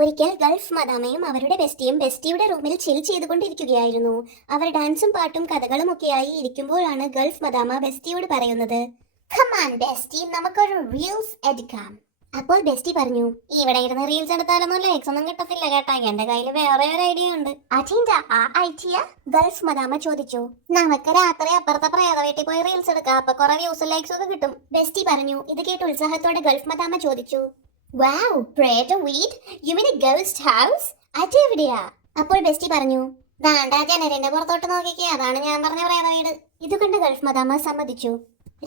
ഒരിക്കൽ ഗൾഫ് മദാമയും അവരുടെ ബെസ്റ്റിയും ബെസ്റ്റിയുടെ റൂമിൽ ചിൽ ചെയ്തുകൊണ്ടിരിക്കുകയായിരുന്നു. അവർ ഡാൻസും പാട്ടും കഥകളും ഒക്കെയായി ഇരിക്കുമ്പോഴാണ് ഗൾഫ് മദാമ ബെസ്റ്റിയോട് പറയുന്നത് ബെസ്റ്റി നമുക്കൊരു റീൽസ് എടുക്കാം. അപ്പോൾ ബെസ്റ്റി പറഞ്ഞു ഇവിടെ ഇരുന്ന് റീൽസ് എടുത്താലൊന്നും ലൈക്സ് ഒന്നും കിട്ടത്തില്ല കേട്ടാ എന്റെ കയ്യിൽ വേറെ ഒരു ഐഡിയ ഉണ്ട്. അതിന്റെ ആ ഐഡിയ ഗൾഫ് മദാമ ചോദിച്ചു. നമുക്ക് രാത്രി അപ്പുറത്തെ പ്രേത വീട്ടിൽ പോയി റീൽസ് എടുക്കാം അപ്പൊ കുറെ വ്യൂസ് ലൈക്സ് ഒക്കെ കിട്ടും. ബെസ്റ്റി പറഞ്ഞു ഇത് കേട്ട് ഉത്സാഹത്തോടെ ഗൾഫ് മദാമ ചോദിച്ചു വാവ് പ്രേത വീട് യു മീൻ ഗോസ്റ്റ് ഹൗസ് അതെവിടെയാ? അപ്പോൾ ബെസ്റ്റി പറഞ്ഞു ദാണ്ടാ ജനലിന്റെ പുറത്തോട്ട് നോക്കിക്കേ അതാണ് ഞാൻ പറഞ്ഞ പ്രേത വീട്. ഇത് കണ്ട് ഗൾഫ് മദാമ സമ്മതിച്ചു.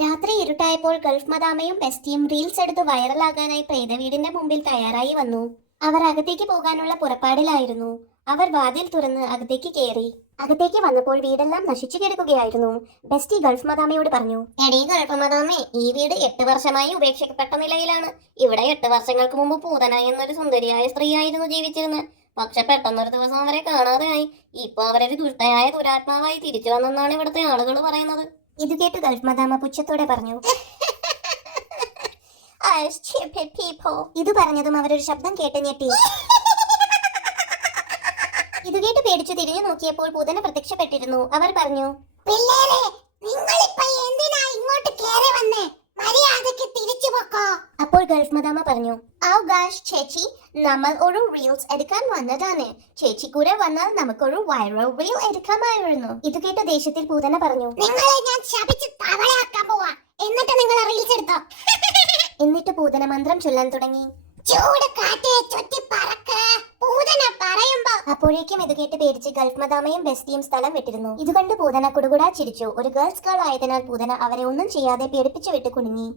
രാത്രി ഇരുട്ടായപ്പോൾ ഗൾഫ് മദാമയും ബെസ്റ്റിയും റീൽസ് എടുത്ത് വൈറലാകാനായി പ്രേത വീടിന്റെ മുമ്പിൽ തയ്യാറായി വന്നു. അവർ അകത്തേക്ക് പോകാനുള്ള പുറപ്പാടിലായിരുന്നു. അവർ വാതിൽ തുറന്ന് അകത്തേക്ക് കയറി. അകത്തേക്ക് വന്നപ്പോൾ വീടെല്ലാം നശിച്ചു കിടക്കുകയായിരുന്നു. ബെസ്റ്റി ഗൾഫ് മദാമയോട് പറഞ്ഞു എടീ ഗൾഫ് മദാമേ ഈ വീട് എട്ട് വർഷമായി ഉപേക്ഷിക്കപ്പെട്ട നിലയിലാണ്. ഇവിടെ എട്ട് വർഷങ്ങൾക്ക് മുമ്പ് പൂതന എന്നൊരു സുന്ദരിയായ സ്ത്രീയായിരുന്നു ജീവിച്ചിരുന്നത്. പക്ഷെ പെട്ടെന്നൊരു ദിവസം അവരെ കാണാതെയായി ഇപ്പൊ അവരൊരു ദുഷ്ടയായ ദുരാത്മാവായി തിരിച്ചു വന്നെന്നാണ് ഇവിടുത്തെ ആളുകൾ പറയുന്നത്. ഇത് കേട്ട് ഗൾഫ് മദാമ പുച്ഛത്തോടെ പറഞ്ഞു. ഇത് പറഞ്ഞതും അവരൊരു ശബ്ദം കേട്ട് ഞെട്ടി. ഇത് കേട്ട് പേടിച്ചു തിരിഞ്ഞു നോക്കിയപ്പോൾ പൂതന പ്രത്യക്ഷപ്പെട്ടിരുന്നു. അവർ പറഞ്ഞു പിള്ളേരെ നിങ്ങളിപ്പോ എന്തിനാ ഇങ്ങോട്ട് കേറി വന്നേ? മര്യാദയ്ക്ക് തിരിച്ചു പൊക്കോ. അപ്പോൾ ഗൾഫ് മദാമ പറഞ്ഞു അവകാശ് ചേച്ചി നമ്മൾ ഒരു റീൽസ് എടുക്കാൻ വന്നതാണ്. ചേച്ചി കൂടെ വന്നാൽ നമുക്കൊരു വൈറൽ റീൽ എടുക്കാമായിരുന്നു. ഇത് കേട്ട ദേഷ്യത്തിൽ പൂതന പറഞ്ഞു നിങ്ങളെ ഞാൻ ശപിച്ച് തവളയാക്കാൻ പോവാ എന്നിട്ട് നിങ്ങൾ റീൽസ് എടുത്തോ പൂതന മന്ത്രം ചൊല്ലാൻ തുടങ്ങി. ചൂട് കാറ്റേ അപ്പോഴേക്കും ഇത് കേട്ട് പേടിച്ച് ഗൾഫ് മദാമയും ബെസ്റ്റിയും സ്ഥലം വിട്ടിരുന്നു. ഇത് കണ്ട് പൂതന കുടുകുടാ ചിരിച്ചു. ഒരു ഗേൾസ് ഗേൾ ആയതിനാൽ പൂതന അവരെ ഒന്നും ചെയ്യാതെ പേടിപ്പിച്ചു വിട്ട് കുടുങ്ങി.